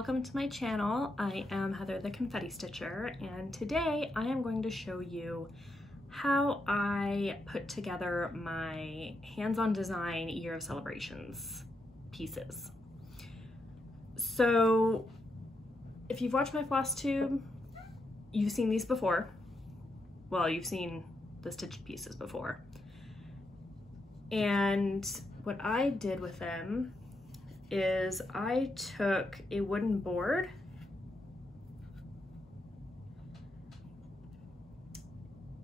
welcome to my channel. I am Heather the Confetti Stitcher, and today I am going to show you how I put together my hands-on design year of celebrations pieces. So if you've watched my floss tube, you've seen these before. Well, you've seen the stitched pieces before. And what I did with them is I took a wooden board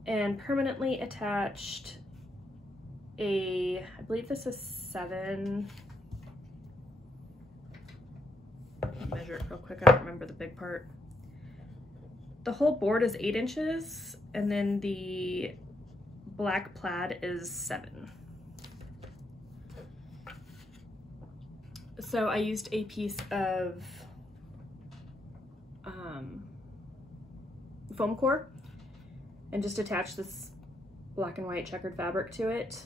and permanently attached I believe this is 7, measure it real quick, I don't remember the big part. The whole board is 8 inches and then the black plaid is 7. So I used a piece of foam core and just attached this black and white checkered fabric to it,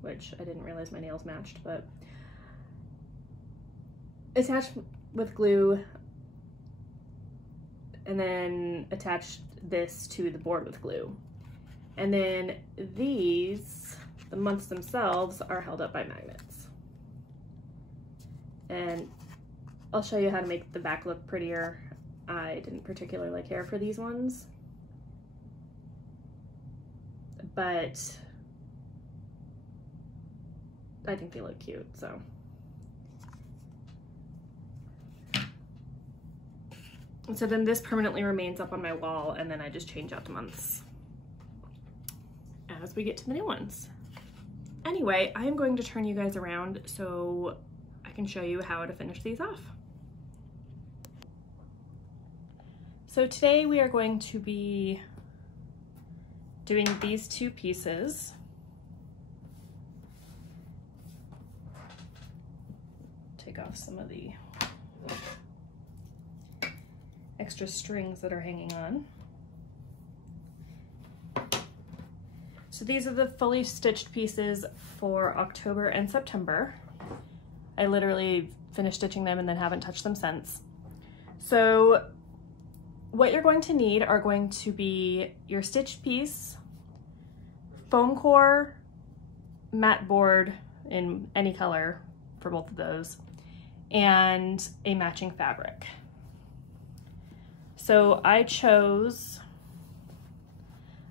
which I didn't realize my nails matched, but attached with glue, and then attached this to the board with glue. And then these, the months themselves, are held up by magnets. And I'll show you how to make the back look prettier. I didn't particularly care for these ones, but I think they look cute, so. And so then this permanently remains up on my wall, and then I just change out the months as we get to the new ones. Anyway, I am going to turn you guys around so I can show you how to finish these off. So today we are going to be doing these 2 pieces. Take off some of the extra strings that are hanging on. So these are the fully stitched pieces for October and September. I literally finished stitching them and then haven't touched them since. So what you're going to need are going to be your stitched piece, foam core, mat board in any color for both of those, and a matching fabric. So I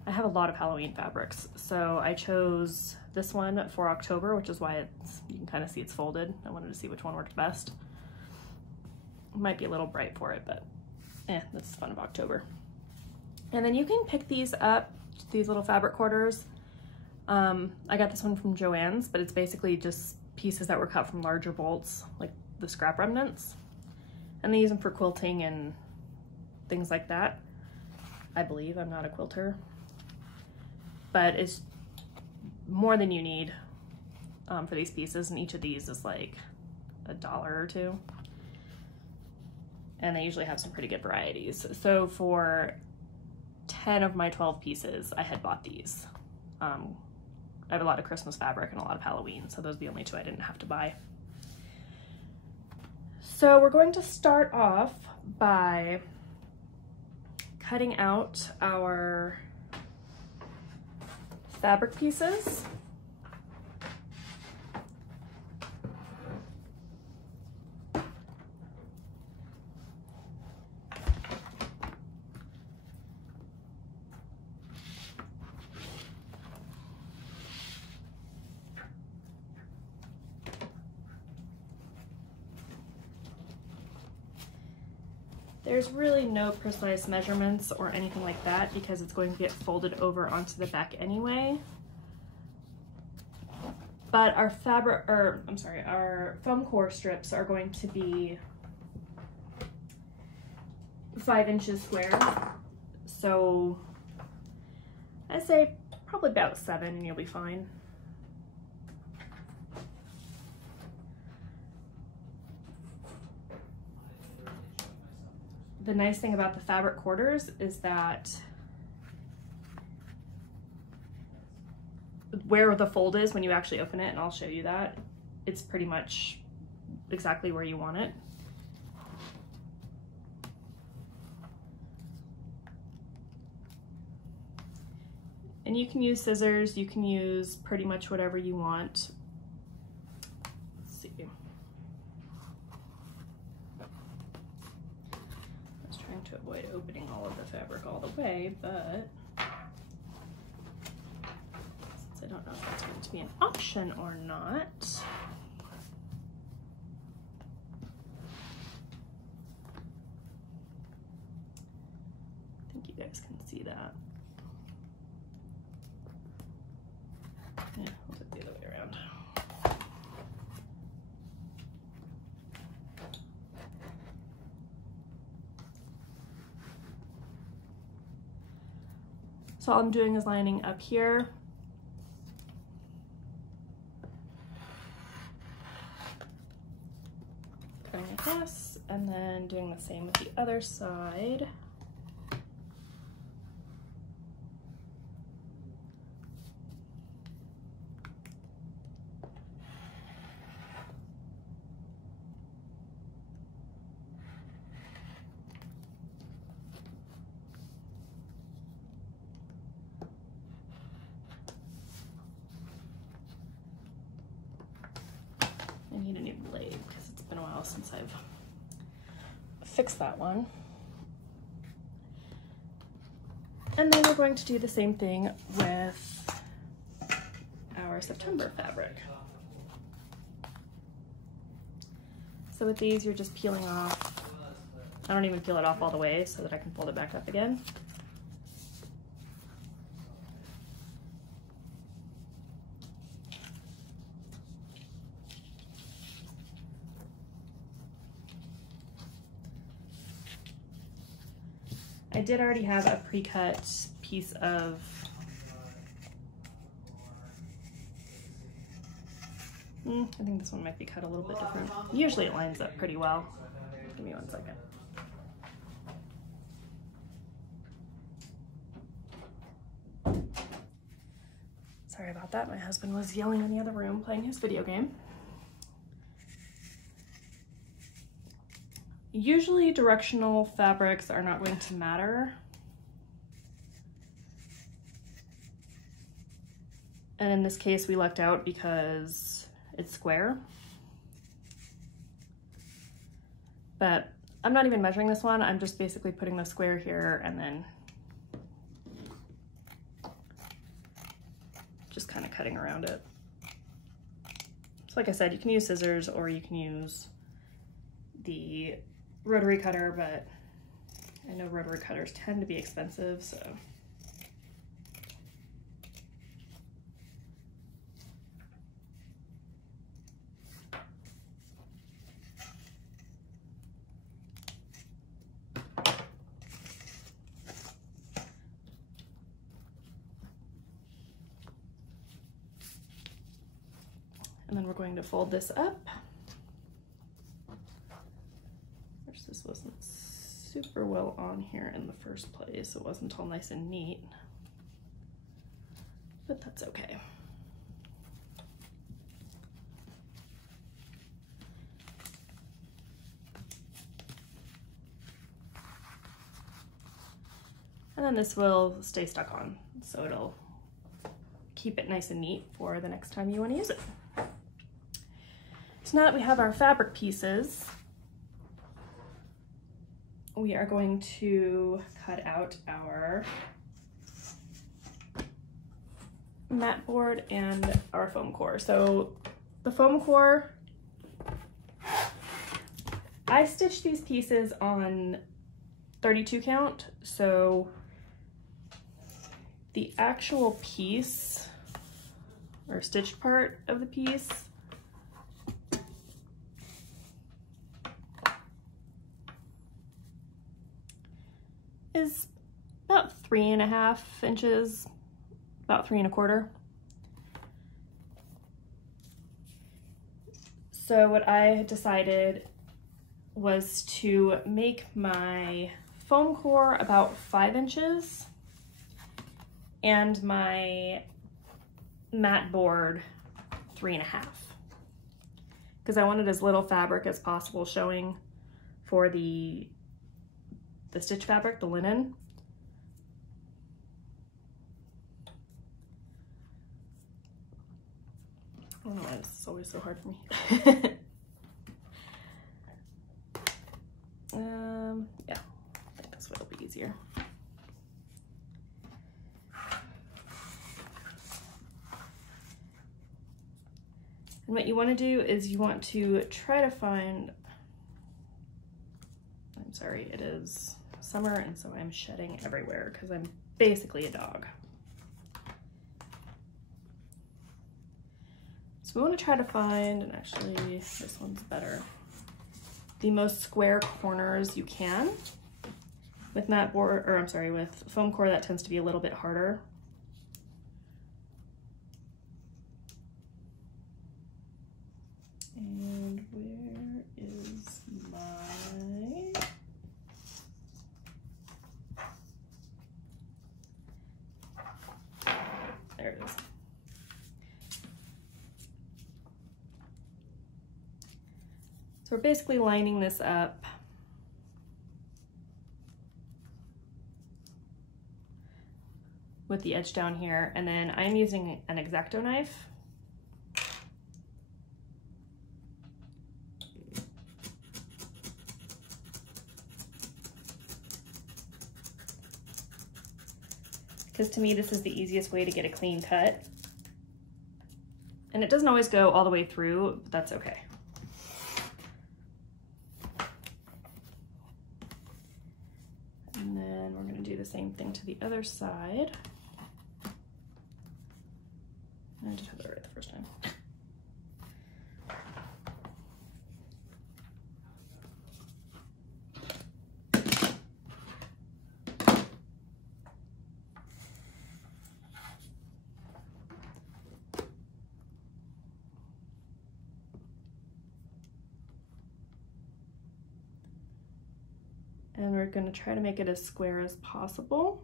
have a lot of Halloween fabrics, so I chose this one for October, which is why you can kind of see it's folded. I wanted to see which one worked best. It might be a little bright for it, but that's the fun of October. And then you can pick these up, these little fabric quarters. I got this one from Joann's, but it's basically just pieces that were cut from larger bolts, like the scrap remnants. And they use them for quilting and things like that. I believe, I'm not a quilter, but it's more than you need for these pieces, and each of these is like $1 or $2. And they usually have some pretty good varieties. So for 10 of my 12 pieces, I had bought these. I have a lot of Christmas fabric and a lot of Halloween, so those are the only 2 I didn't have to buy. So we're going to start off by cutting out our fabric pieces. There's really no precise measurements or anything like that because it's going to get folded over onto the back anyway. But our our foam core strips are going to be 5 inches square. So I'd say probably about 7 and you'll be fine. The nice thing about the fabric quarters is that where the fold is when you actually open it, and I'll show you that, it's pretty much exactly where you want it. And you can use scissors, you can use pretty much whatever you want. Let's see. I was trying to avoid opening all of the fabric all the way, but since I don't know if that's going to be an option or not, I think you guys can see that. Yeah, we'll do it the other way around. So all I'm doing is lining up here. Going like this, and then doing the same with the other side. I need a new blade because it's been a while since I've fixed that one. And then we're going to do the same thing with our September fabric. So with these, you're just peeling off. I don't even peel it off all the way so that I can fold it back up again. I did already have a pre-cut piece of I think this one might be cut a little bit different. Usually it lines up pretty well. Give me 1 second. Sorry about that. My husband was yelling in the other room playing his video game. Usually directional fabrics are not going to matter. And in this case, we lucked out because it's square. But I'm not even measuring this one. I'm just basically putting the square here and then just kind of cutting around it. So like I said, you can use scissors or you can use the rotary cutter, but I know rotary cutters tend to be expensive, so. And then we're going to fold this up. This wasn't super well on here in the first place. It wasn't all nice and neat, but that's okay. And then this will stay stuck on, so it'll keep it nice and neat for the next time you want to use it. So now that we have our fabric pieces, we are going to cut out our mat board and our foam core. So the foam core, I stitched these pieces on 32 count, so the actual piece or stitched part of the piece is about 3.5 inches, about 3 1/4. So what I had decided was to make my foam core about 5 inches and my mat board 3.5, because I wanted as little fabric as possible showing for the stitch fabric, the linen. I don't know why this is always so hard for me. Yeah, I think this way will be easier. And what you want to do is you want to try to find, I'm sorry, it is summer and so I'm shedding everywhere because I'm basically a dog. So we want to try to find, and actually this one's better, the most square corners you can. With mat board, or I'm sorry, with foam core that tends to be a little bit harder. And where is my, there it is. So we're basically lining this up with the edge down here, and then I'm using an X-Acto knife. Because to me, this is the easiest way to get a clean cut. And it doesn't always go all the way through, but that's okay. And then we're gonna do the same thing to the other side. I just had that right the first time. And we're going to try to make it as square as possible.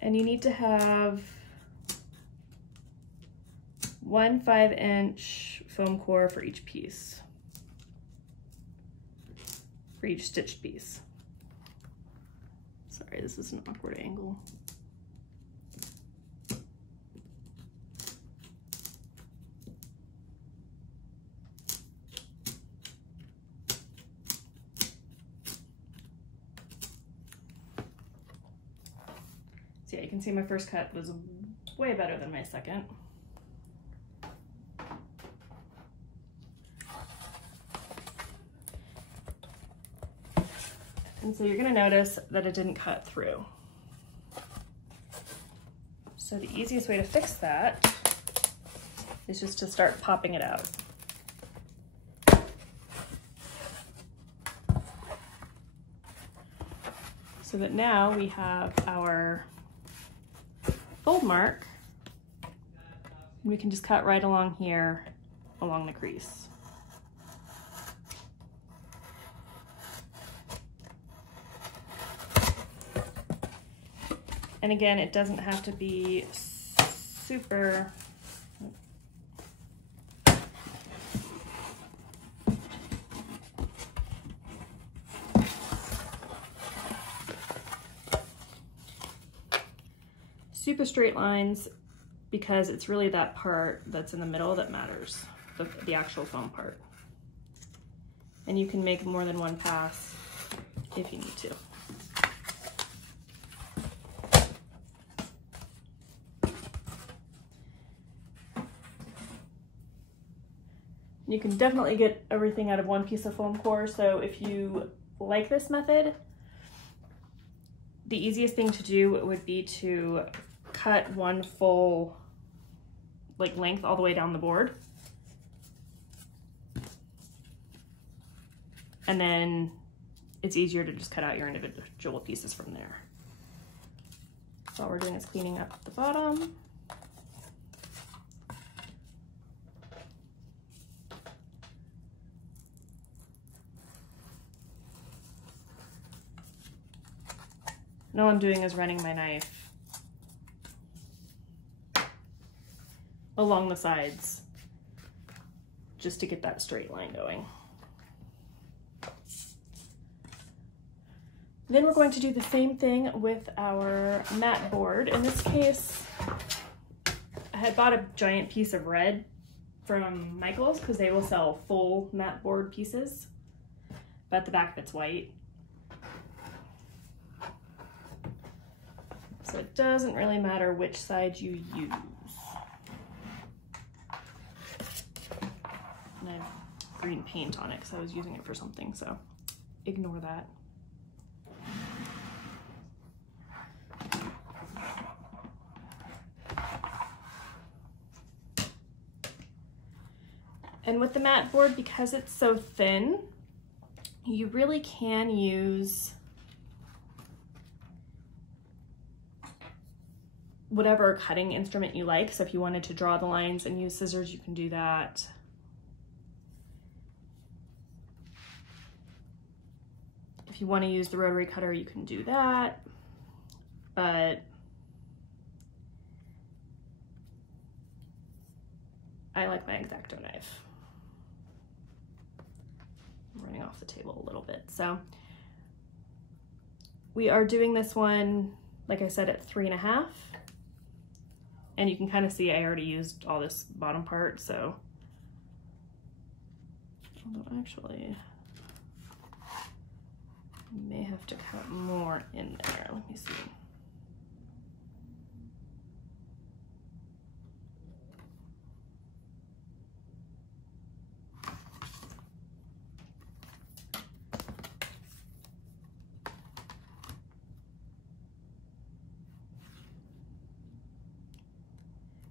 And you need to have 1 5-inch foam core for each piece, for each stitched piece. Sorry, this is an awkward angle. So yeah, you can see my first cut was way better than my second. And so you're gonna notice that it didn't cut through. So the easiest way to fix that is just to start popping it out. So that now we have our fold mark, and we can just cut right along here, along the crease. And again, it doesn't have to be super, super straight lines, because it's really that part that's in the middle that matters, the actual foam part. And you can make more than one pass if you need to. You can definitely get everything out of one piece of foam core, so if you like this method, the easiest thing to do would be to cut one full length all the way down the board. And then it's easier to just cut out your individual pieces from there. So all we're doing is cleaning up the bottom. And all I'm doing is running my knife along the sides just to get that straight line going. Then we're going to do the same thing with our mat board. In this case, I had bought a giant piece of red from Michael's because they will sell full mat board pieces, but the back of it's white. So it doesn't really matter which side you use. And I have green paint on it because I was using it for something, so ignore that. And with the mat board, because it's so thin, you really can use whatever cutting instrument you like. So if you wanted to draw the lines and use scissors, you can do that. If you want to use the rotary cutter, you can do that. But I like my X-Acto knife. I'm running off the table a little bit. So we are doing this one, like I said, at 3.5. And you can kind of see I already used all this bottom part, so. Although actually, I may have to cut more in there. Let me see.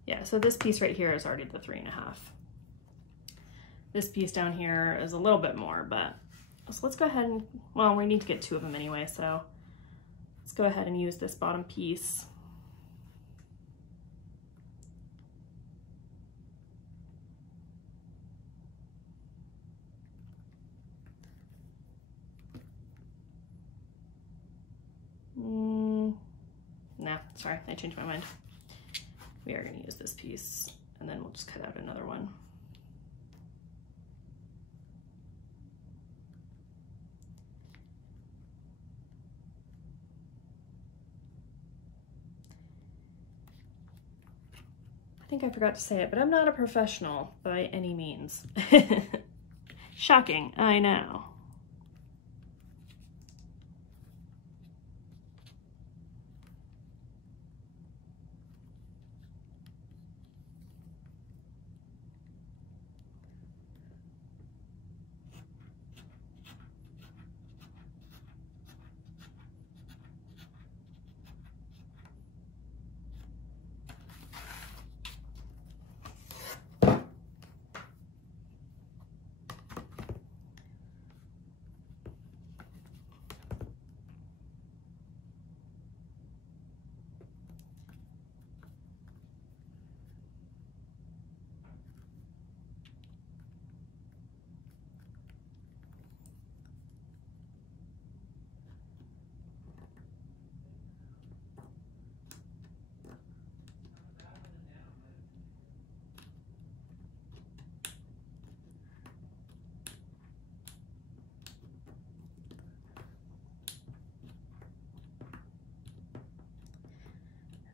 Yeah, so this piece right here is already the 3.5. This piece down here is a little bit more, but so let's go ahead and, well, we need to get 2 of them anyway, so let's go ahead and use this bottom piece. Nah, sorry, I changed my mind. We are going to use this piece, and then we'll just cut out another one. I think I forgot to say it, but I'm not a professional by any means. Shocking, I know.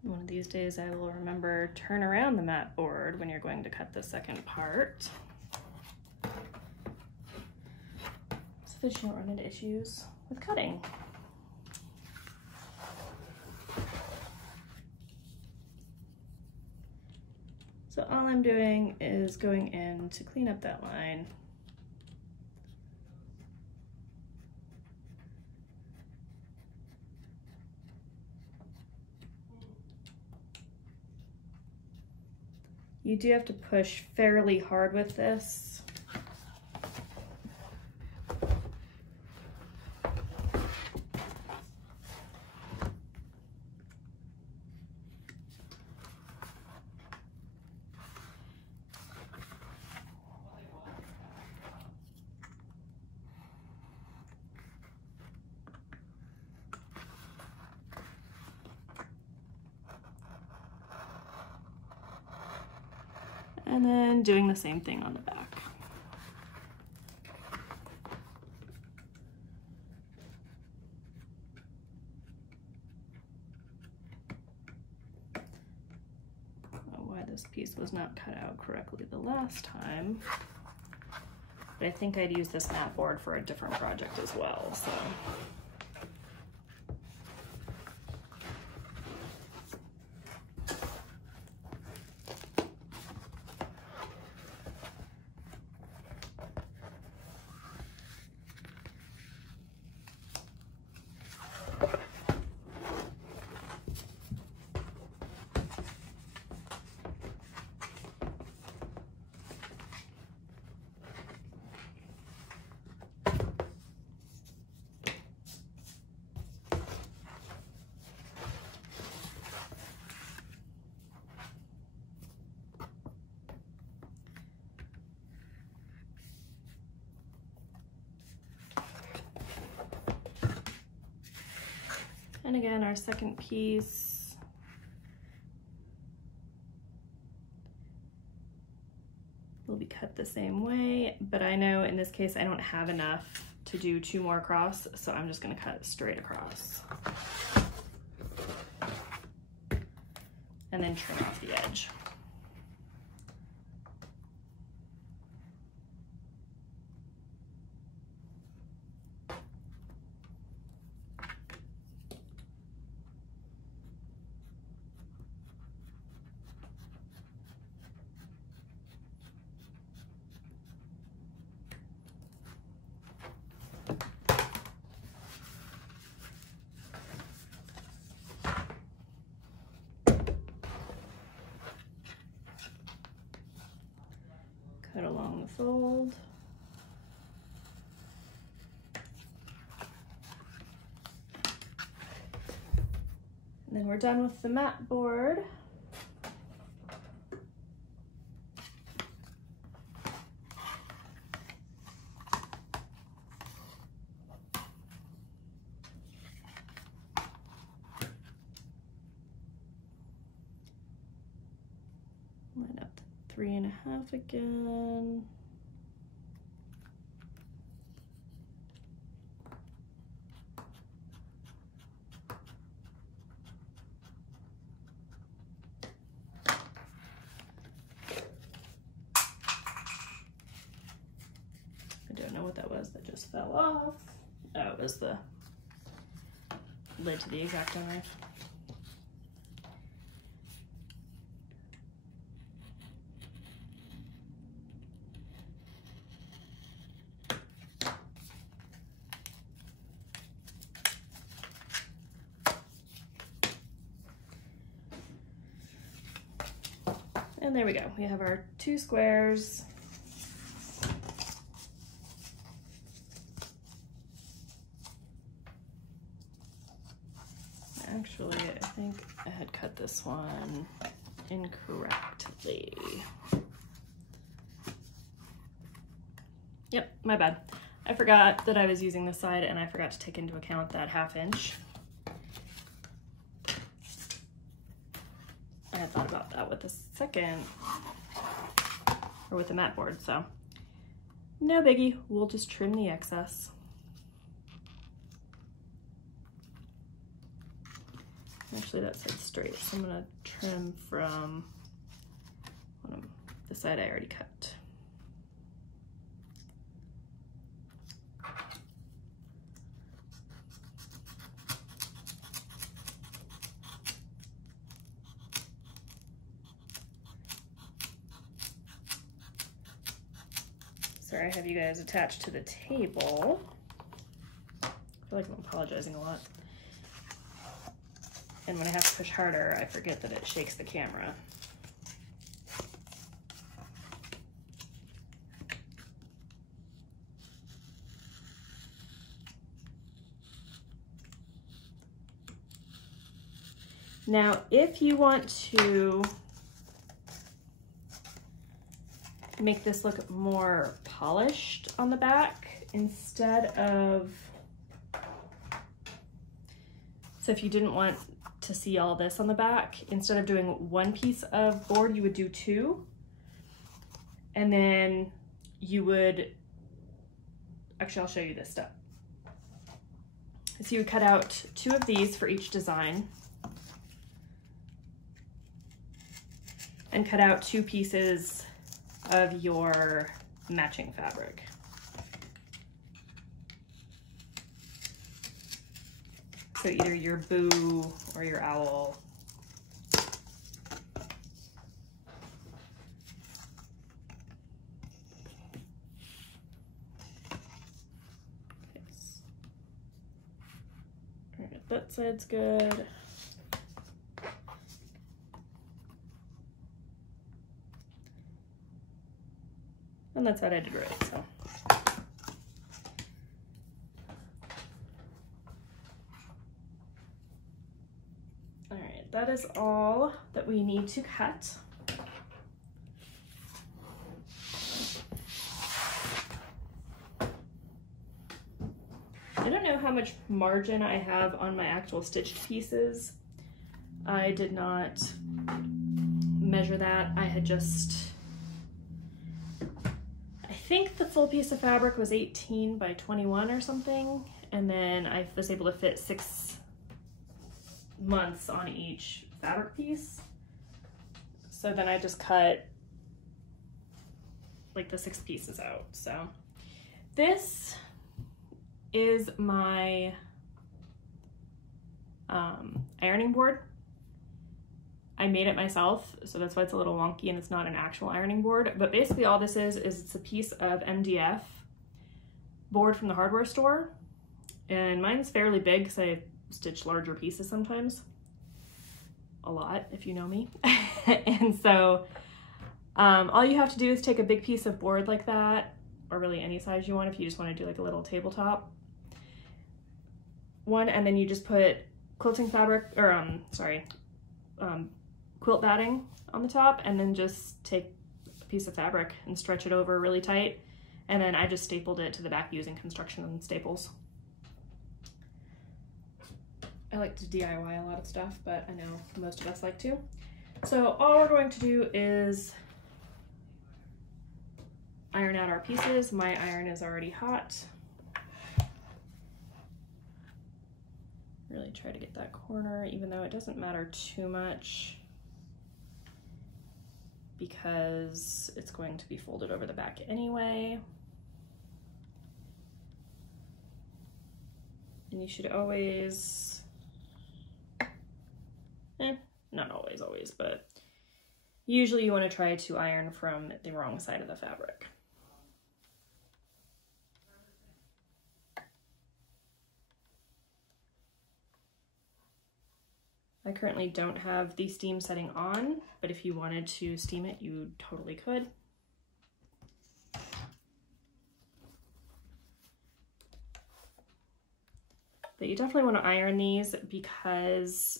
One of these days I will remember turn around the mat board when you're going to cut the second part, so that you don't run into issues with cutting. So all I'm doing is going in to clean up that line. You do have to push fairly hard with this. And then doing the same thing on the back. This piece was not cut out correctly the last time, but I think I'd use this mat board for a different project as well, so. And again, our second piece will be cut the same way, but I know in this case I don't have enough to do 2 more across, so I'm just gonna cut it straight across. And then trim off the edge. Cut along the fold. And then we're done with the mat board. Line up to 3.5 again. I don't know what that was that just fell off. Oh, it was the lid to the X-Acto knife. And there we go. We have our 2 squares. Actually, I think I had cut this one incorrectly. Yep, my bad. I forgot that I was using this side and I forgot to take into account that 1/2 inch. I had thought about that with the second, or with the mat board, so no biggie, we'll just trim the excess. Actually, that side's straight, so I'm gonna trim from the side I already cut. Sorry, I have you guys attached to the table. I feel like I'm apologizing a lot. And when I have to push harder, I forget that it shakes the camera. Now, if you want to make this look more polished on the back, instead of, so if you didn't want to see all this on the back, instead of doing 1 piece of board, you would do 2. And then you would, actually I'll show you this step. So you would cut out 2 of these for each design. and cut out 2 pieces of your matching fabric. So either your boo or your owl. All right, that side's good. And that side I did right, so. All right, that is all that we need to cut. I don't know how much margin I have on my actual stitched pieces. I did not measure that. I had just, I think the full piece of fabric was 18 by 21 or something. And then I was able to fit 6 months on each fabric piece. So then I just cut like the 6 pieces out. So this is my ironing board. I made it myself, so that's why it's a little wonky and it's not an actual ironing board. But basically all this is it's a piece of MDF board from the hardware store. And mine's fairly big because I stitch larger pieces sometimes. A lot, if you know me. And so all you have to do is take a big piece of board like that, or really any size you want if you just want to do like a little tabletop one, and then you just put quilting fabric, or quilt batting on the top, and then just take a piece of fabric and stretch it over really tight. And then I just stapled it to the back using construction staples. I like to DIY a lot of stuff, but I know most of us like to. So all we're going to do is iron out our pieces. My iron is already hot. Really try to get that corner, even though it doesn't matter too much because it's going to be folded over the back anyway. And you should always, not always, but usually you want to try to iron from the wrong side of the fabric. I currently don't have the steam setting on, but if you wanted to steam it, you totally could. But you definitely want to iron these because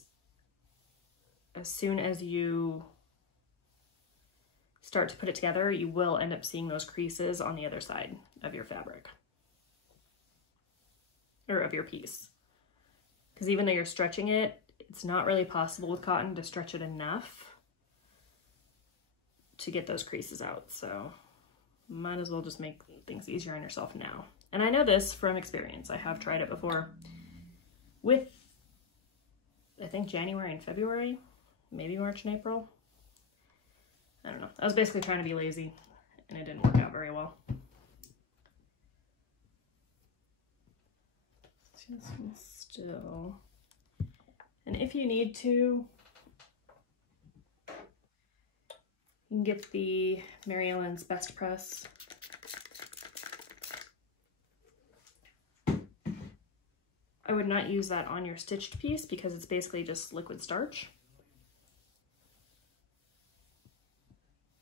as soon as you start to put it together, you will end up seeing those creases on the other side of your fabric, or of your piece. Because even though you're stretching it, it's not really possible with cotton to stretch it enough to get those creases out. So might as well just make things easier on yourself now. And I know this from experience. I have tried it before with, I think, January and February, maybe March and April. I don't know. I was basically trying to be lazy and it didn't work out very well. Just still. And if you need to, you can get the Mary Ellen's Best Press. I would not use that on your stitched piece because it's basically just liquid starch.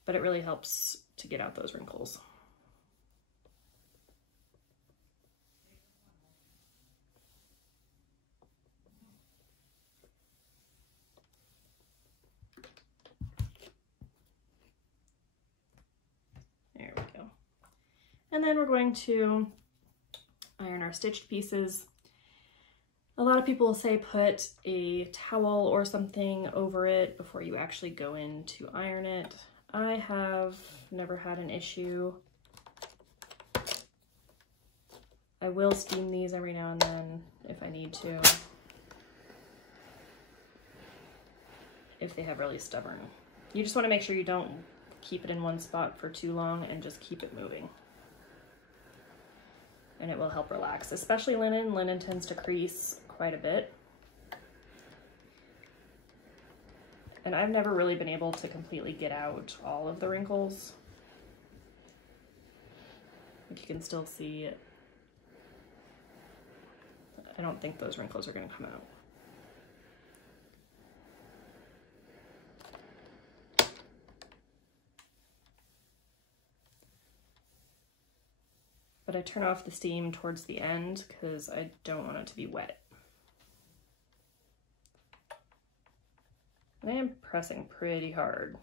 But it really helps to get out those wrinkles. There we go. And then we're going to iron our stitched pieces. A lot of people will say put a towel or something over it before you actually go in to iron it. I have never had an issue. I will steam these every now and then if I need to, if they have really stubborn You just want to make sure you don't keep it in one spot for too long and just keep it moving. And it will help relax, especially linen. Linen tends to crease quite a bit. And I've never really been able to completely get out all of the wrinkles. Like you can still see it. I don't think those wrinkles are going to come out. But I turn off the steam towards the end because I don't want it to be wet. And I am pressing pretty hard.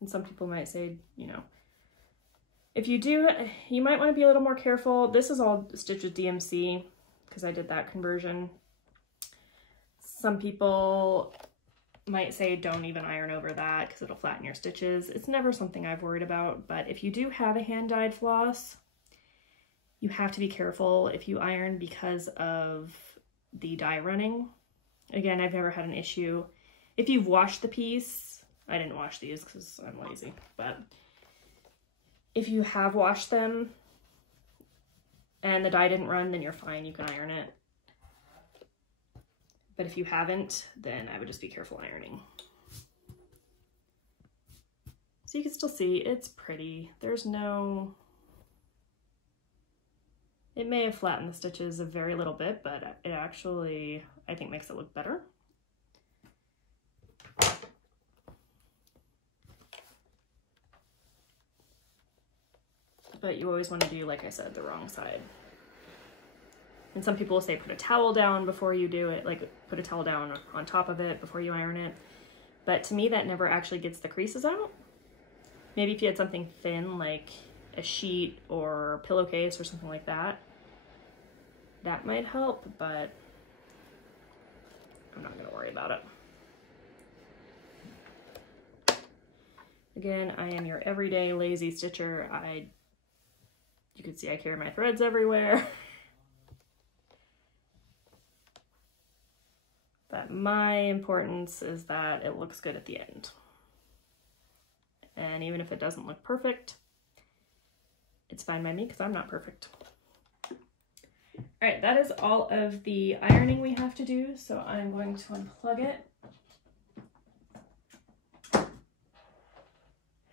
And some people might say, you know, if you do, you might want to be a little more careful. This is all stitched with DMC because I did that conversion. Some people might say don't even iron over that because it'll flatten your stitches. It's never something I've worried about, but if you do have a hand-dyed floss, you have to be careful if you iron because of the dye running. Again, I've never had an issue. If you've washed the piece, I didn't wash these because I'm lazy, but if you have washed them and the dye didn't run, then you're fine, you can iron it. But if you haven't, then I would just be careful ironing. So you can still see it's pretty. There's no, it may have flattened the stitches a very little bit, but it actually, I think, makes it look better. But you always want to do, like I said, the wrong side. And some people will say put a towel down before you do it, like put a towel down on top of it before you iron it. But to me, that never actually gets the creases out. Maybe if you had something thin, like a sheet or a pillowcase or something like that, that might help, but I'm not gonna worry about it. Again, I am your everyday lazy stitcher. You can see I carry my threads everywhere. But my importance is that it looks good at the end. And even if it doesn't look perfect, it's fine by me because I'm not perfect. All right, that is all of the ironing we have to do. So I'm going to unplug it.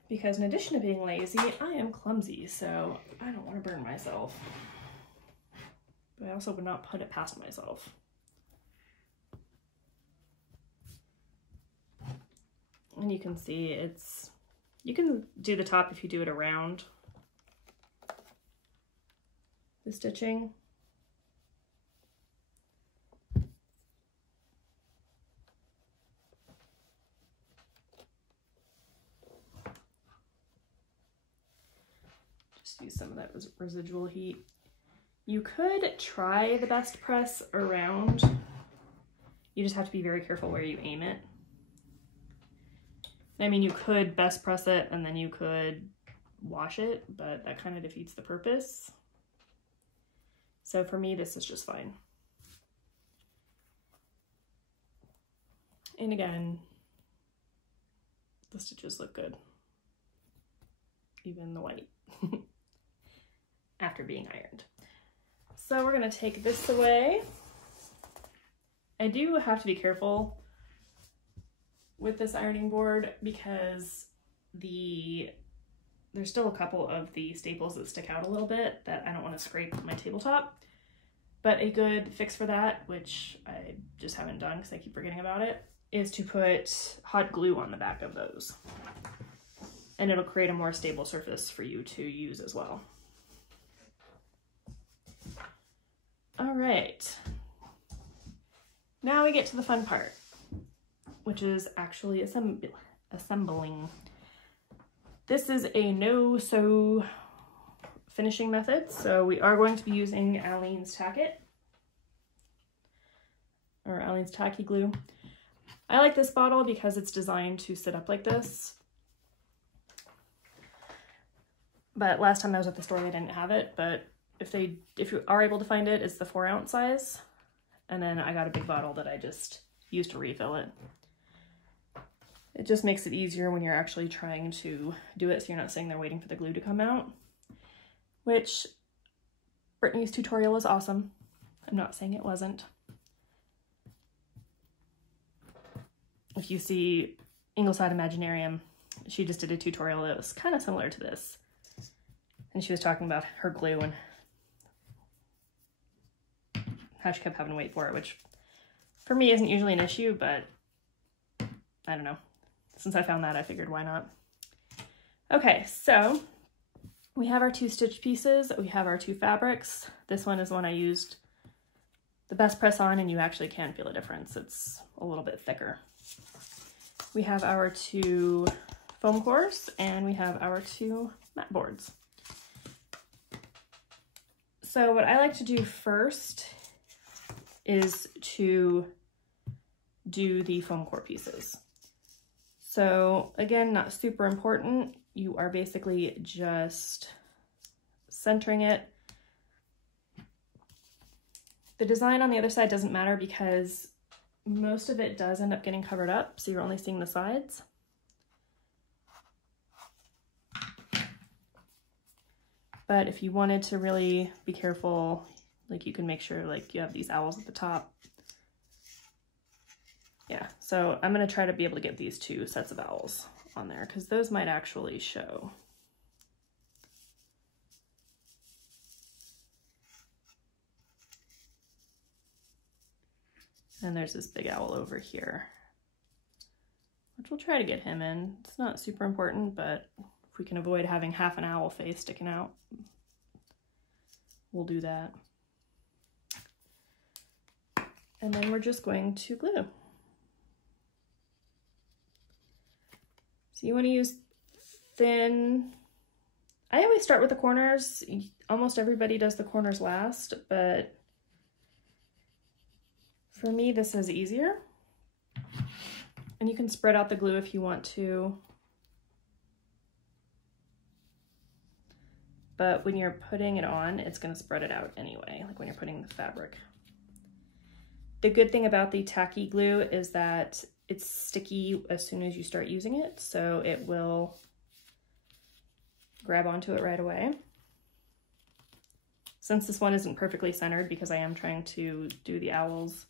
Because in addition to being lazy, I am clumsy, so I don't want to burn myself. But I also would not put it past myself. And you can see you can do the top if you do it around the stitching. Just use some of that residual heat. You could try the best press around. You just have to be very careful where you aim it. I mean, you could best press it and then you could wash it, but that kind of defeats the purpose. So for me, this is just fine. And again, the stitches look good. Even the white after being ironed. So we're gonna take this away. I do have to be careful with this ironing board because there's still a couple of the staples that stick out a little bit that I don't want to scrape my tabletop. But a good fix for that, which I just haven't done because I keep forgetting about it, is to put hot glue on the back of those. And it'll create a more stable surface for you to use as well. All right. Now we get to the fun part, which is actually assembling. This is a no-sew finishing method, so we are going to be using Aleenes Tacky, or Aleenes Tacky glue. I like this bottle because it's designed to sit up like this, but last time I was at the store they didn't have it, but if you are able to find it, it's the 4-ounce size. And then I got a big bottle that I just use to refill it. It just makes it easier when you're actually trying to do it, so you're not sitting there waiting for the glue to come out, which Brittany's tutorial was awesome. I'm not saying it wasn't. If you see Ingleside Imaginarium, she just did a tutorial that was kind of similar to this. And she was talking about her glue and how she kept having to wait for it, which for me isn't usually an issue, but I don't know. Since I found that, I figured why not. Okay, so we have our 2 stitch pieces. We have our 2 fabrics. This one is one I used the best press on, and you actually can feel a difference. It's a little bit thicker. We have our 2 foam cores, and we have our 2 mat boards. So what I like to do first is to do the foam core pieces. So again, not super important. You are basically just centering it. The design on the other side doesn't matter because most of it does end up getting covered up, so you're only seeing the sides. But if you wanted to really be careful, like you can make sure like you have these owls at the top. Yeah, so I'm gonna try to be able to get these 2 sets of owls on there because those might actually show. And there's this big owl over here, which we'll try to get him in. It's not super important, but if we can avoid having half an owl face sticking out, we'll do that. And then we're just going to glue. So you want to use thin, I always start with the corners. Almost everybody does the corners last, but for me this is easier. And you can spread out the glue if you want to. But when you're putting it on, it's going to spread it out anyway, like when you're putting the fabric. The good thing about the tacky glue is that it's sticky as soon as you start using it, so it will grab onto it right away. Since this one isn't perfectly centered because I am trying to do the owls,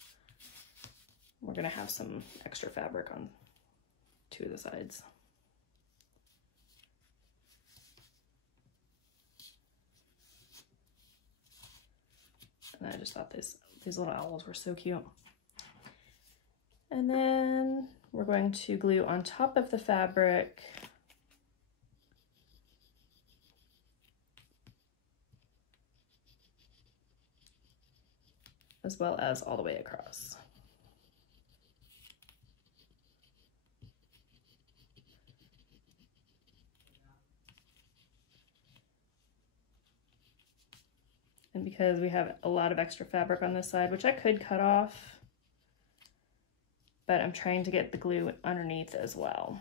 we're gonna have some extra fabric on 2 of the sides. And I just thought these little owls were so cute. And then we're going to glue on top of the fabric as well as all the way across. And because we have a lot of extra fabric on this side, which I could cut off, but I'm trying to get the glue underneath as well.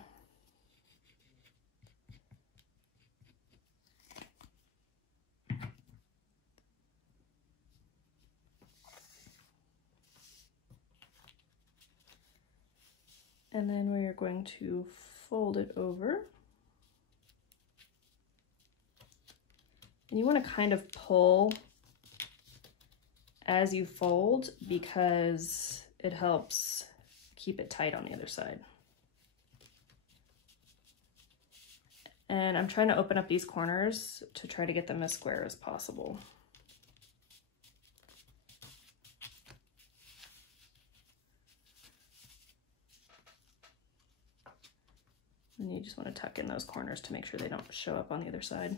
And then we are going to fold it over. And you want to kind of pull as you fold because it helps keep it tight on the other side. And I'm trying to open up these corners to try to get them as square as possible. And you just want to tuck in those corners to make sure they don't show up on the other side.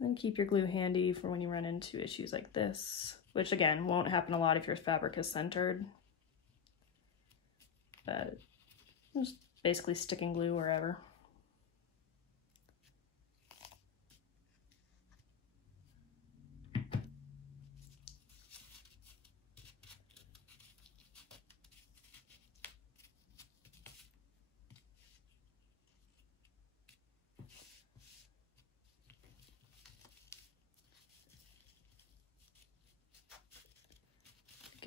And keep your glue handy for when you run into issues like this, which again won't happen a lot if your fabric is centered, but just basically sticking glue wherever.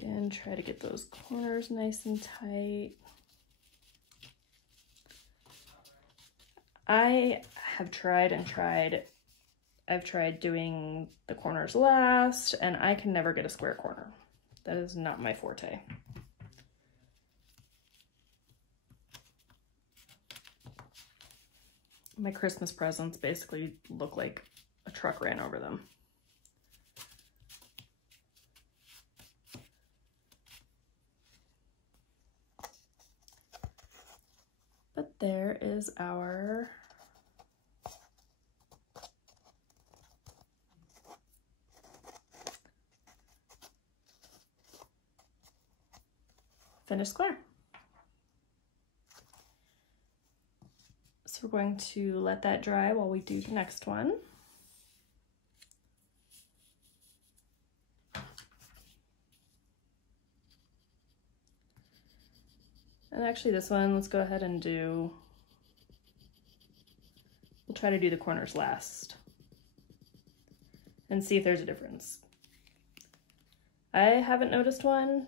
Again, try to get those corners nice and tight. I have tried and tried. I've tried doing the corners last, and I can never get a square corner. That is not my forte. My Christmas presents basically look like a truck ran over them. But there is our finished square. So we're going to let that dry while we do the next one. And actually this one, let's go ahead and we'll try to do the corners last and see if there's a difference. I haven't noticed one,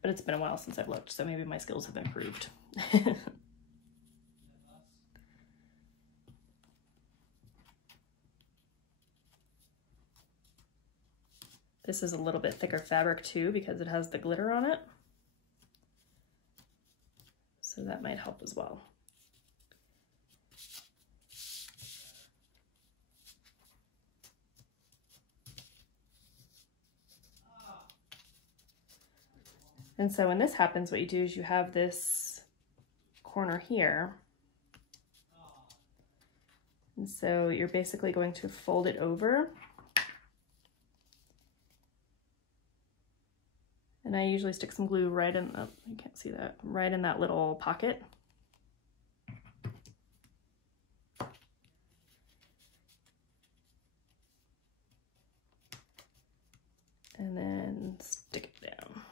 but it's been a while since I've looked, so maybe my skills have improved. This is a little bit thicker fabric too because it has the glitter on it. So that might help as well. And so when this happens, what you do is you have this corner here. And so you're basically going to fold it over. And I usually stick some glue right in the, you can't see that, right in that little pocket. And then stick it down.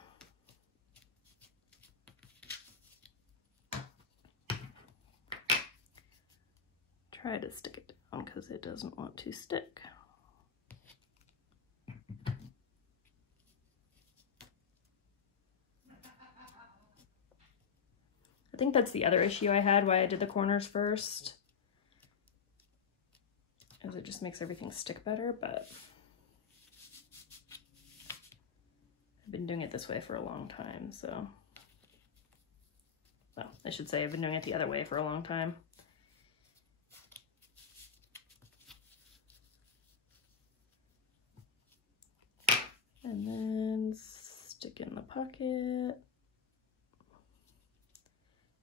Try to stick it down because it doesn't want to stick. I think that's the other issue I had, why I did the corners first, is it just makes everything stick better, but I've been doing it this way for a long time, so, well, I should say I've been doing it the other way for a long time. And then stick in the pocket.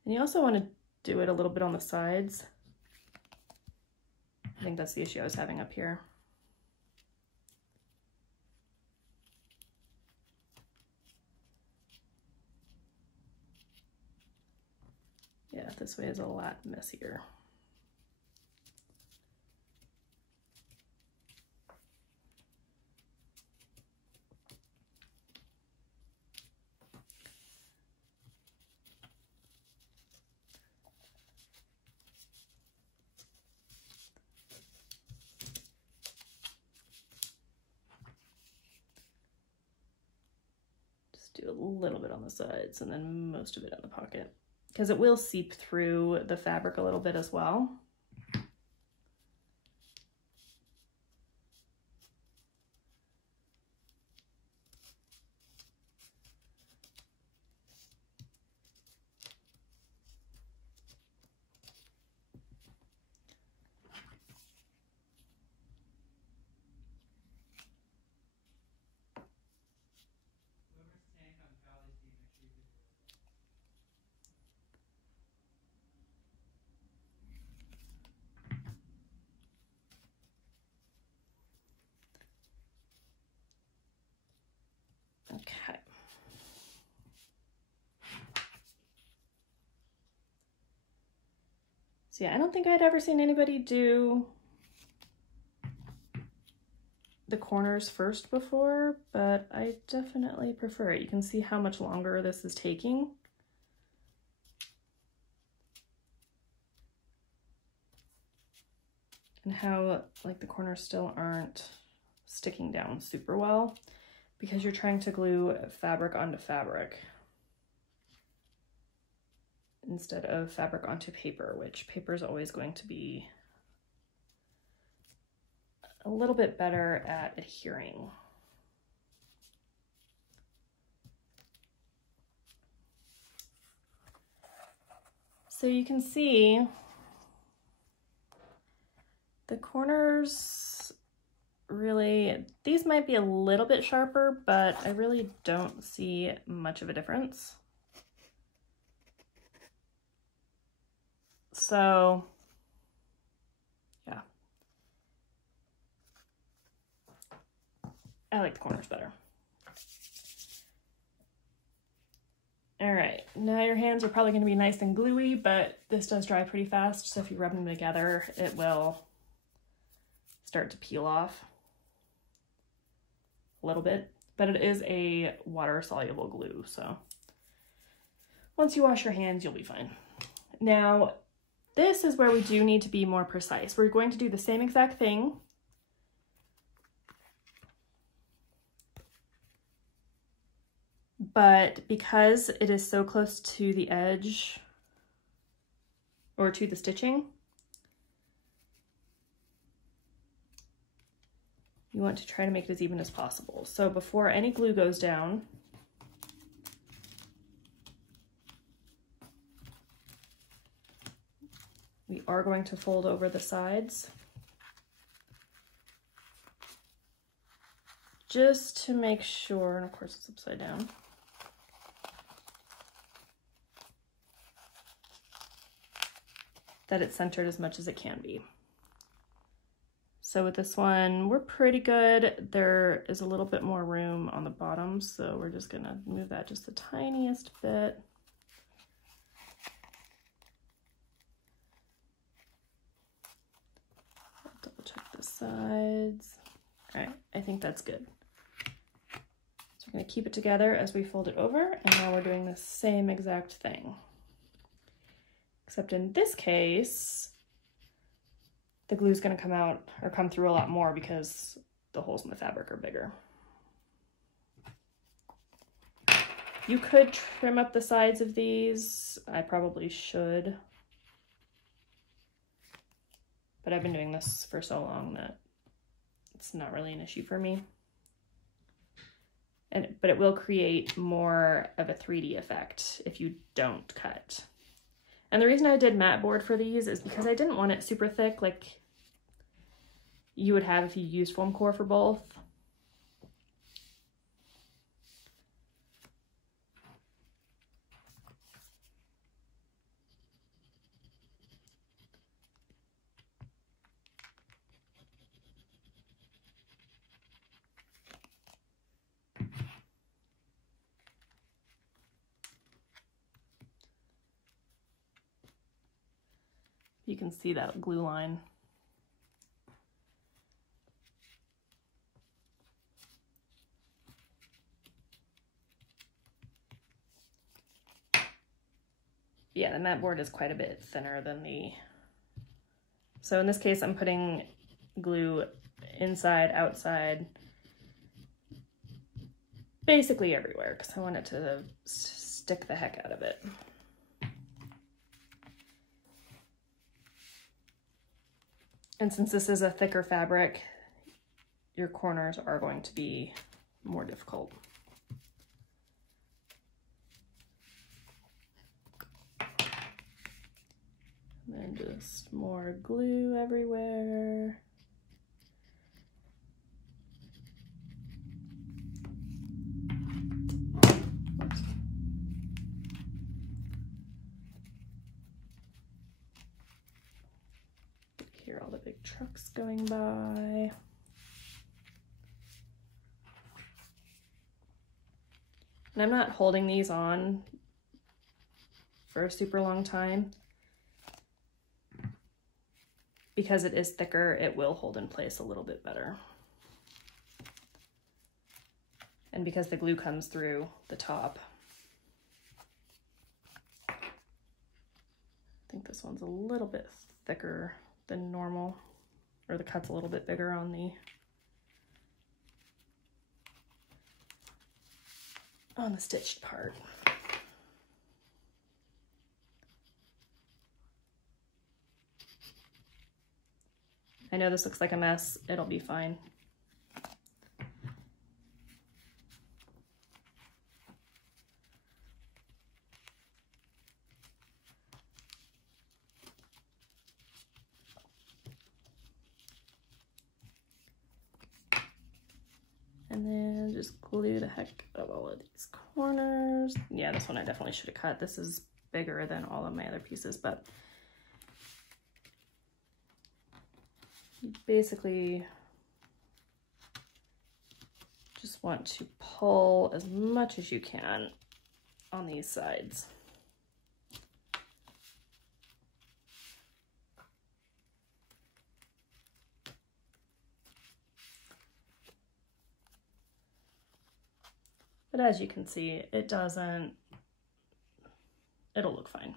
And you also want to do it a little bit on the sides. I think that's the issue I was having up here. Yeah, this way is a lot messier. Do a little bit on the sides and then most of it in the pocket because it will seep through the fabric a little bit as well. Okay. So yeah, I don't think I'd ever seen anybody do the corners first before, but I definitely prefer it. You can see how much longer this is taking. And how like the corners still aren't sticking down super well because you're trying to glue fabric onto fabric instead of fabric onto paper, which paper is always going to be a little bit better at adhering. So you can see the corners really, these might be a little bit sharper, but I really don't see much of a difference. So yeah, I like the corners better. All right, now your hands are probably going to be nice and gluey, but this does dry pretty fast, so if you rub them together, it will start to peel off a little bit, but it is a water-soluble glue, so once you wash your hands, you'll be fine. Now, this is where we do need to be more precise. We're going to do the same exact thing, but because it is so close to the edge or to the stitching, you want to try to make it as even as possible. So before any glue goes down, we are going to fold over the sides just to make sure, and of course it's upside down, that it's centered as much as it can be. So with this one, we're pretty good. There is a little bit more room on the bottom, so we're just gonna move that just the tiniest bit. Double check the sides. All right, I think that's good. So we're gonna keep it together as we fold it over, and now we're doing the same exact thing. Except in this case, the glue is going to come out or come through a lot more because the holes in the fabric are bigger. You could trim up the sides of these. I probably should, but I've been doing this for so long that it's not really an issue for me. But it will create more of a 3D effect if you don't cut. And the reason I did matte board for these is because I didn't want it super thick like you would have if you used foam core for both. You can see that glue line. Yeah, the matte board is quite a bit thinner than the... So in this case, I'm putting glue inside, outside, basically everywhere, because I want it to stick the heck out of it. And since this is a thicker fabric, your corners are going to be more difficult. And then just more glue everywhere. Hear all the big trucks going by. And I'm not holding these on for a super long time. Because it is thicker, it will hold in place a little bit better. And because the glue comes through the top. I think this one's a little bit thicker than normal, or the cut's a little bit bigger on the on the stitched part. I know this looks like a mess. It'll be fine. And then just glue the heck of all of these corners. Yeah, this one I definitely should have cut. This is bigger than all of my other pieces, but you basically just want to pull as much as you can on these sides. But as you can see, it'll look fine.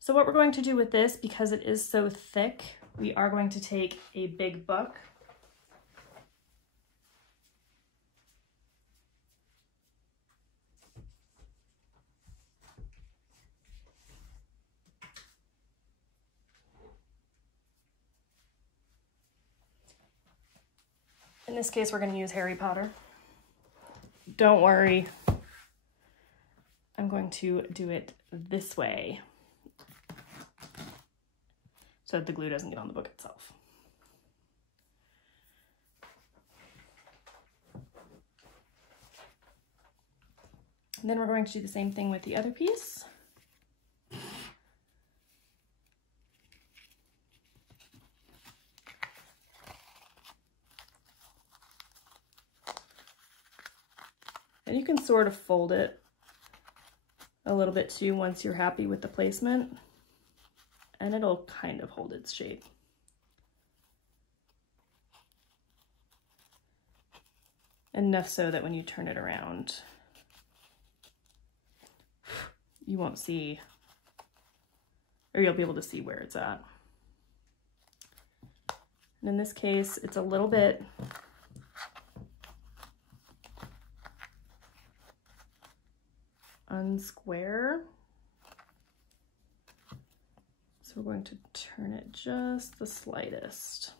So what we're going to do with this, because it is so thick, we are going to take a big book. In this case, we're going to use Harry Potter. Don't worry, I'm going to do it this way so that the glue doesn't get on the book itself. And then we're going to do the same thing with the other piece. And you can sort of fold it a little bit too once you're happy with the placement, and it'll kind of hold its shape. Enough so that when you turn it around, you won't see, or you'll be able to see where it's at. And in this case, it's a little bit unsquare. So we're going to turn it just the slightest.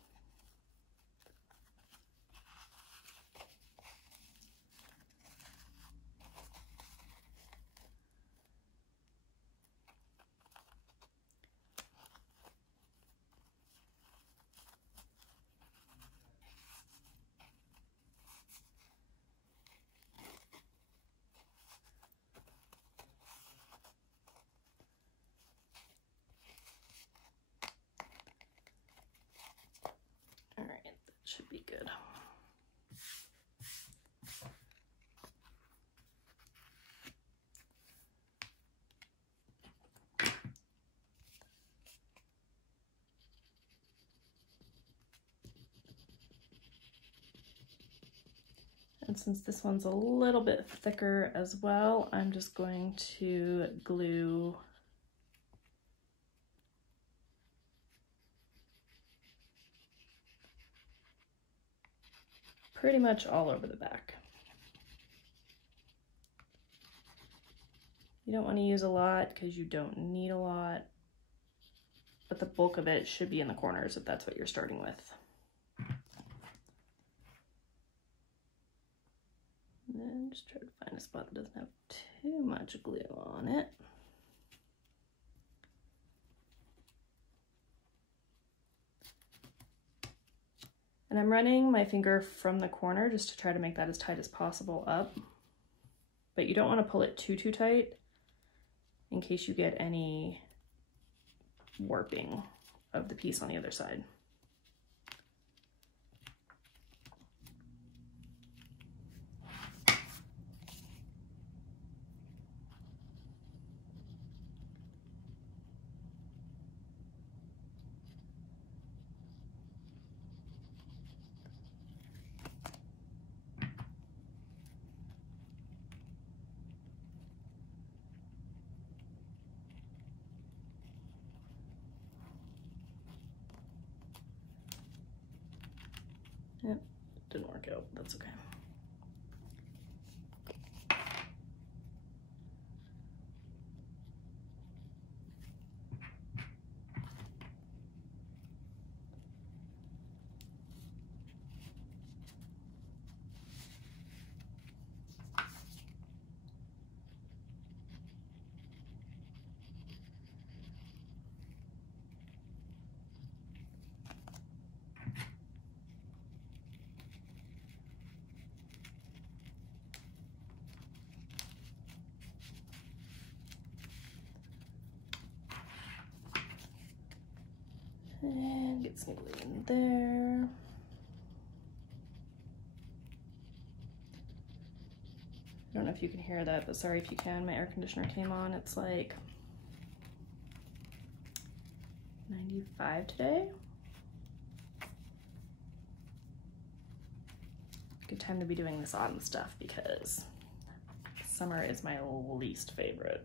Should be good. And since this one's a little bit thicker as well, I'm just going to glue pretty much all over the back. You don't want to use a lot because you don't need a lot, but the bulk of it should be in the corners if that's what you're starting with. And then just try to find a spot that doesn't have too much glue on it. And I'm running my finger from the corner just to try to make that as tight as possible up. But you don't want to pull it too tight in case you get any warping of the piece on the other side. Yep, didn't work out, that's okay. And get some glue in there. I don't know if you can hear that, but sorry if you can. My air conditioner came on. It's like 95 today. Good time to be doing this autumn stuff because summer is my least favorite.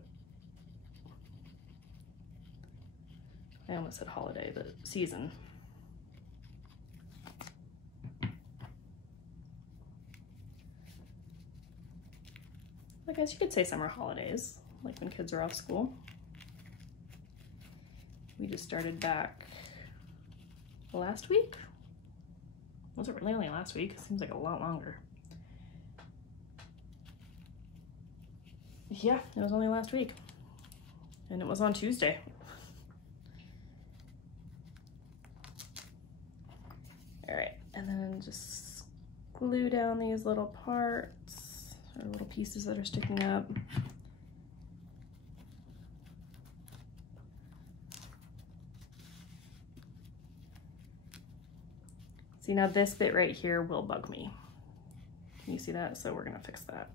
I almost said holiday, but season. I guess you could say summer holidays, like when kids are off school. We just started back last week. Was it really only last week? It seems like a lot longer. Yeah, it was only last week. And it was on Tuesday. All right, and then just glue down these little parts or little pieces that are sticking up. See, now this bit right here will bug me. Can you see that? So we're gonna fix that.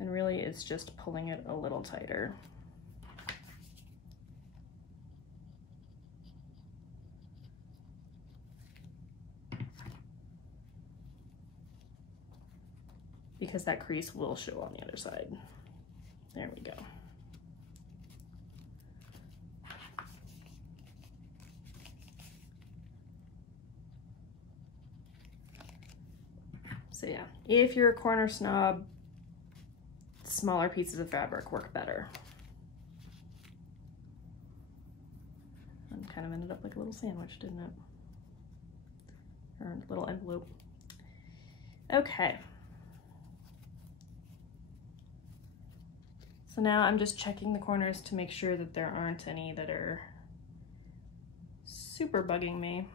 And really it's just pulling it a little tighter. Because that crease will show on the other side. There we go. So yeah, if you're a corner snob, smaller pieces of fabric work better. And kind of ended up like a little sandwich, didn't it? Or a little envelope. Okay. So now I'm just checking the corners to make sure that there aren't any that are super bugging me.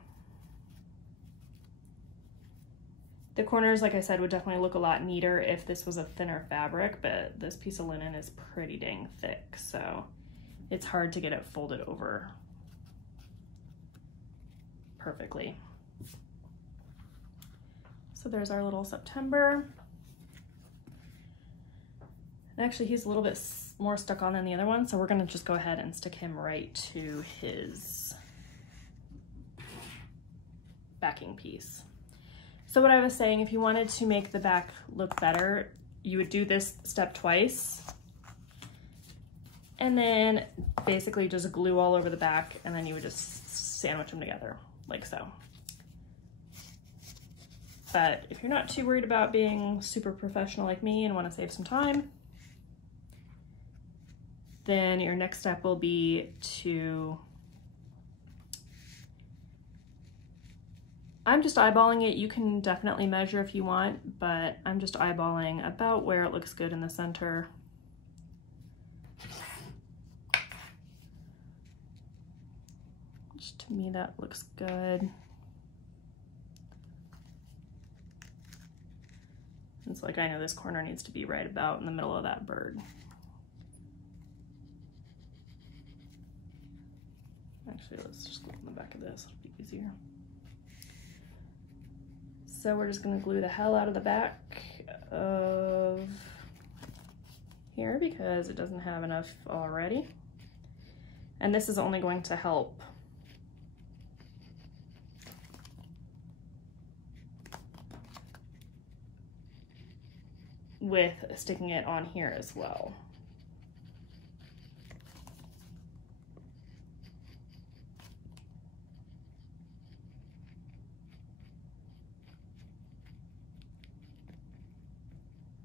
The corners, like I said, would definitely look a lot neater if this was a thinner fabric, but this piece of linen is pretty dang thick, so it's hard to get it folded over perfectly. So there's our little September. And actually, he's a little bit more stuck on than the other one, so we're gonna just go ahead and stick him right to his backing piece. So what I was saying, if you wanted to make the back look better, you would do this step twice and then basically just glue all over the back, and then you would just sandwich them together like so. But if you're not too worried about being super professional like me and want to save some time, then your next step will be to, I'm just eyeballing it. You can definitely measure if you want, but I'm just eyeballing about where it looks good in the center. Which to me, that looks good. It's like, I know this corner needs to be right about in the middle of that bird. Actually, let's just glue on the back of this, it'll be easier. So we're just gonna glue the hell out of the back of here because it doesn't have enough already. And this is only going to help with sticking it on here as well.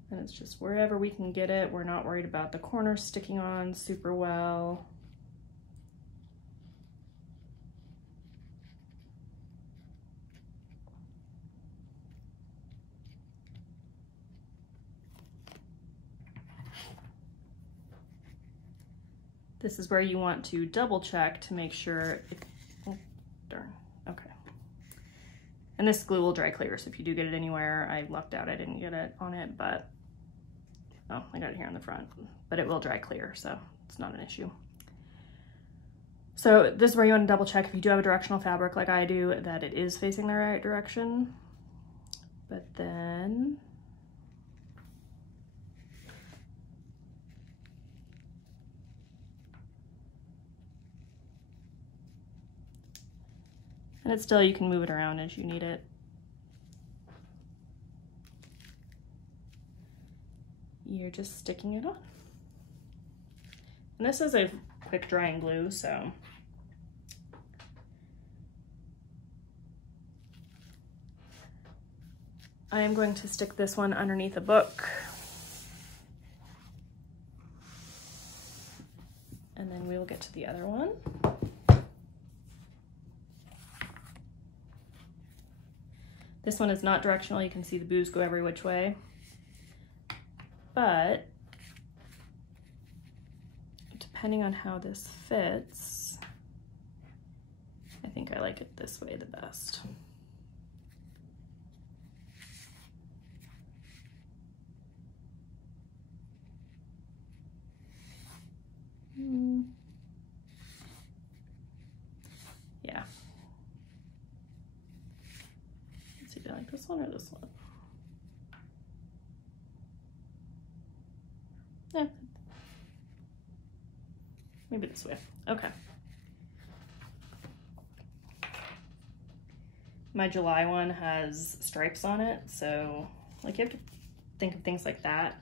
And it's just wherever we can get it. We're not worried about the corners sticking on super well. This is where you want to double check to make sure it, oh, darn, okay. And this glue will dry clear, so if you do get it anywhere, I lucked out, I didn't get it on it, but, oh, I got it here on the front, but it will dry clear, so it's not an issue. So this is where you want to double check if you do have a directional fabric like I do, that it is facing the right direction. But then and it's still, you can move it around as you need it. You're just sticking it on. And this is a quick drying glue, so I am going to stick this one underneath a book. And then we will get to the other one. This one is not directional. You can see the boos go every which way. But depending on how this fits, I think I like it this way the best. Yeah. Let's see, do I like this one or this one? Yeah. Maybe this way. Okay. My July one has stripes on it, so like you have to think of things like that,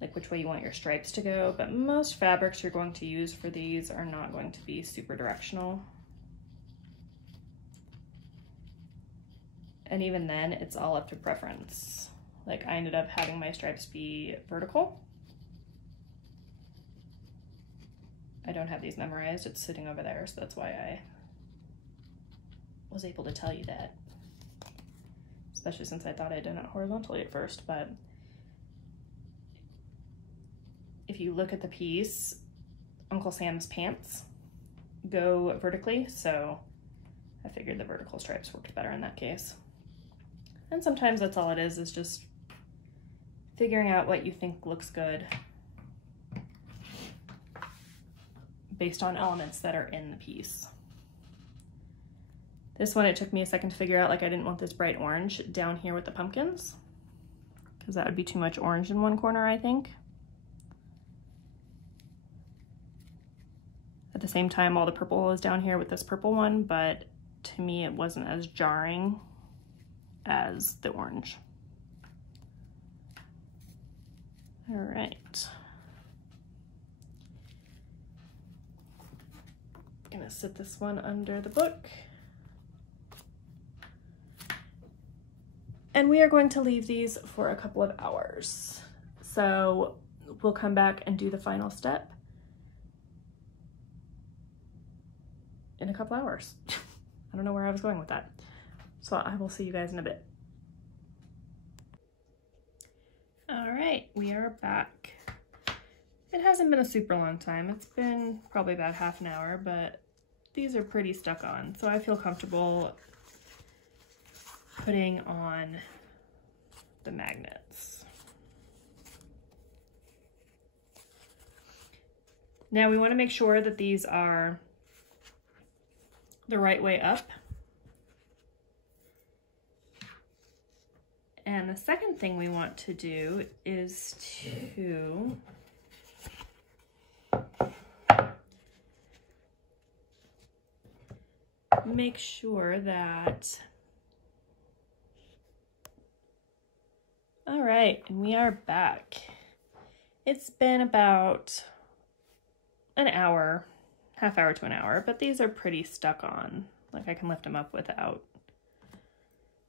like which way you want your stripes to go, but most fabrics you're going to use for these are not going to be super directional. And even then, it's all up to preference. Like I ended up having my stripes be vertical. I don't have these memorized, it's sitting over there, so that's why I was able to tell you that. Especially since I thought I'd done it horizontally at first, but if you look at the piece, Uncle Sam's pants go vertically, so I figured the vertical stripes worked better in that case. And sometimes that's all it is just figuring out what you think looks good based on elements that are in the piece. This one, it took me a second to figure out, like I didn't want this bright orange down here with the pumpkins, because that would be too much orange in one corner, I think. At the same time, all the purple is down here with this purple one, but to me it wasn't as jarring as the orange. All right. I'm gonna sit this one under the book. And we are going to leave these for a couple of hours. So we'll come back and do the final step in a couple hours. I don't know where I was going with that. So I will see you guys in a bit. All right, we are back. It hasn't been a super long time. It's been probably about half an hour, but these are pretty stuck on. So I feel comfortable putting on the magnets. Now we want to make sure that these are the right way up. And the second thing we want to do is to make sure that, all right, and we are back. It's been about an hour, half hour to an hour, but these are pretty stuck on. Like I can lift them up without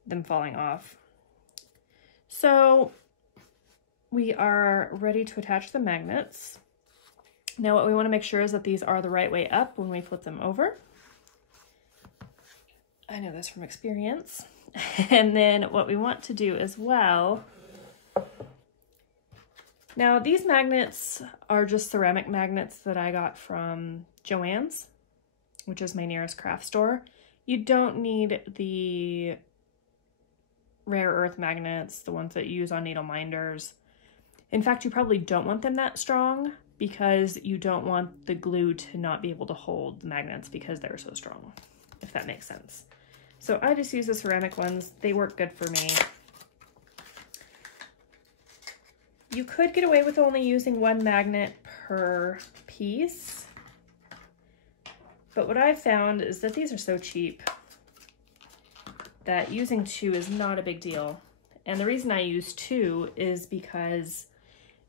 them falling off. So we are ready to attach the magnets. Now what we want to make sure is that these are the right way up when we flip them over. I know this from experience. And then what we want to do as well, now these magnets are just ceramic magnets that I got from Joann's, which is my nearest craft store. You don't need the rare earth magnets, the ones that you use on needle minders. In fact, you probably don't want them that strong because you don't want the glue to not be able to hold the magnets because they're so strong, if that makes sense. So I just use the ceramic ones. They work good for me. You could get away with only using one magnet per piece, but what I've found is that these are so cheap that using two is not a big deal. And the reason I use two is because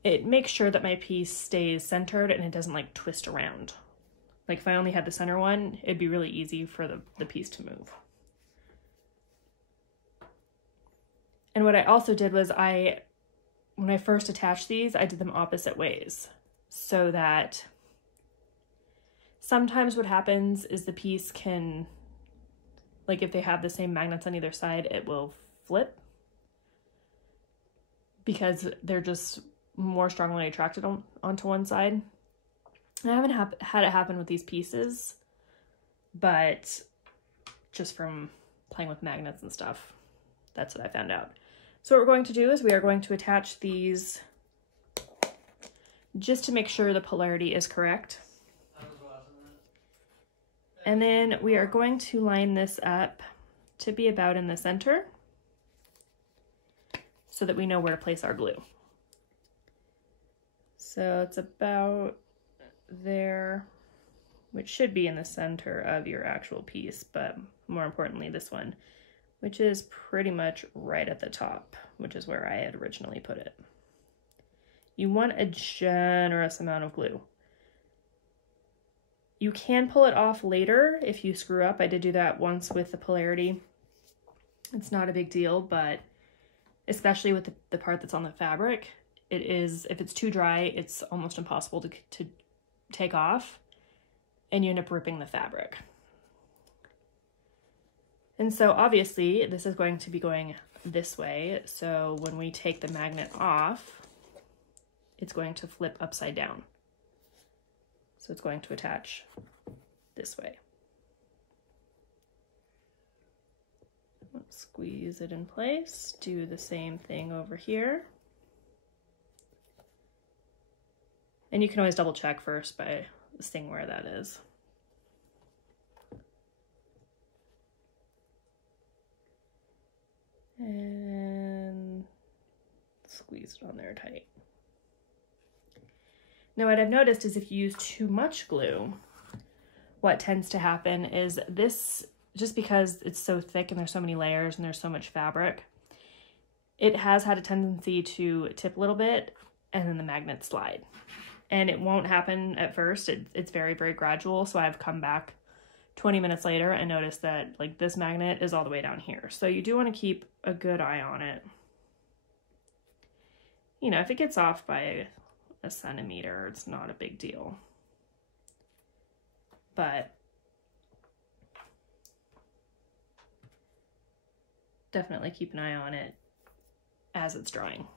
it makes sure that my piece stays centered and it doesn't like twist around. Like if I only had the center one, it'd be really easy for the piece to move. And what I also did was when I first attached these, I did them opposite ways, so that sometimes what happens is the piece can, like if they have the same magnets on either side, it will flip because they're just more strongly attracted onto one side. And I haven't had it happen with these pieces, but just from playing with magnets and stuff, that's what I found out. So what we're going to do is we are going to attach these just to make sure the polarity is correct. And then we are going to line this up to be about in the center so that we know where to place our glue. So it's about there, which should be in the center of your actual piece, but more importantly, this one, which is pretty much right at the top, which is where I had originally put it. You want a generous amount of glue. You can pull it off later if you screw up. I did do that once with the polarity. It's not a big deal, but especially with the part that's on the fabric, it is, if it's too dry, it's almost impossible to take off, and you end up ripping the fabric. And so obviously this is going to be going this way. So when we take the magnet off, it's going to flip upside down. So it's going to attach this way. Let's squeeze it in place. Do the same thing over here. And you can always double check first by seeing where that is. And squeeze it on there tight. Now what I've noticed is if you use too much glue, what tends to happen is this, just because it's so thick and there's so many layers and there's so much fabric, it has had a tendency to tip a little bit and then the magnets slide. And it won't happen at first. It's very, very gradual. So I've come back 20 minutes later and noticed that like this magnet is all the way down here. So you do want to keep a good eye on it. You know, if it gets off by a centimeter, it's not a big deal. But definitely keep an eye on it as it's drying.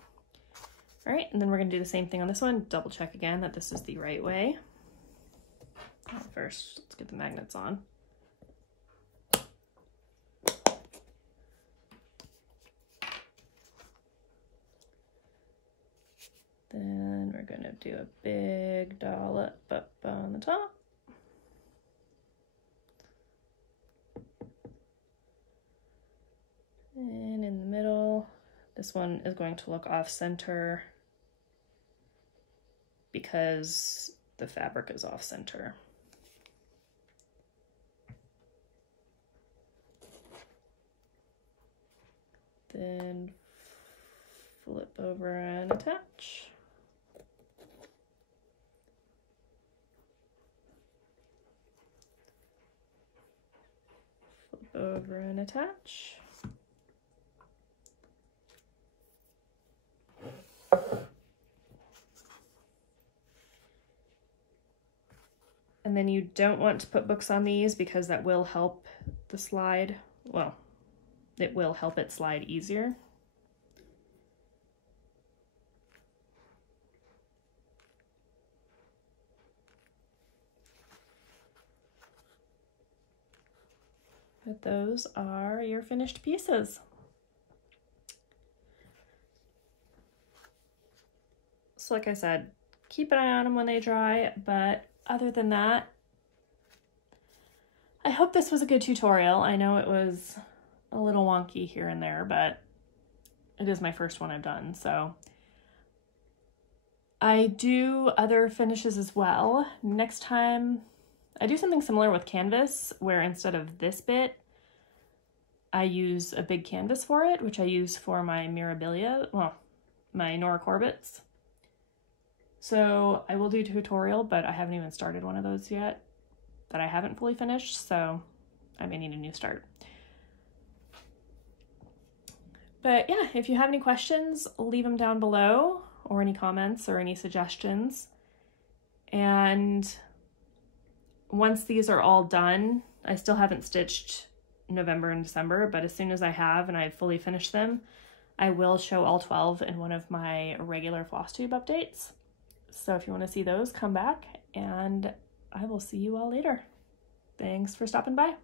All right, and then we're gonna do the same thing on this one. Double check again that this is the right way. First, let's get the magnets on. Then we're gonna do a big dollop up on the top. And in the middle, this one is going to look off center because the fabric is off center. Then flip over and attach. Flip over and attach. And then you don't want to put books on these because that will help the slide. Well, it will help it slide easier. But those are your finished pieces. So like I said, keep an eye on them when they dry, but other than that, I hope this was a good tutorial. I know it was a little wonky here and there, but it is my first one I've done, so. I do other finishes as well. Next time, I do something similar with canvas, where instead of this bit, I use a big canvas for it, which I use for my Mirabilia, well, my Nora Corbetts. So I will do a tutorial, but I haven't even started one of those yet that I haven't fully finished, so I may need a new start. But yeah, if you have any questions, leave them down below, or any comments or any suggestions. And once these are all done, I still haven't stitched November and December, but as soon as I have and I've fully finished them, I will show all 12 in one of my regular floss tube updates. So if you want to see those, come back, and I will see you all later. Thanks for stopping by.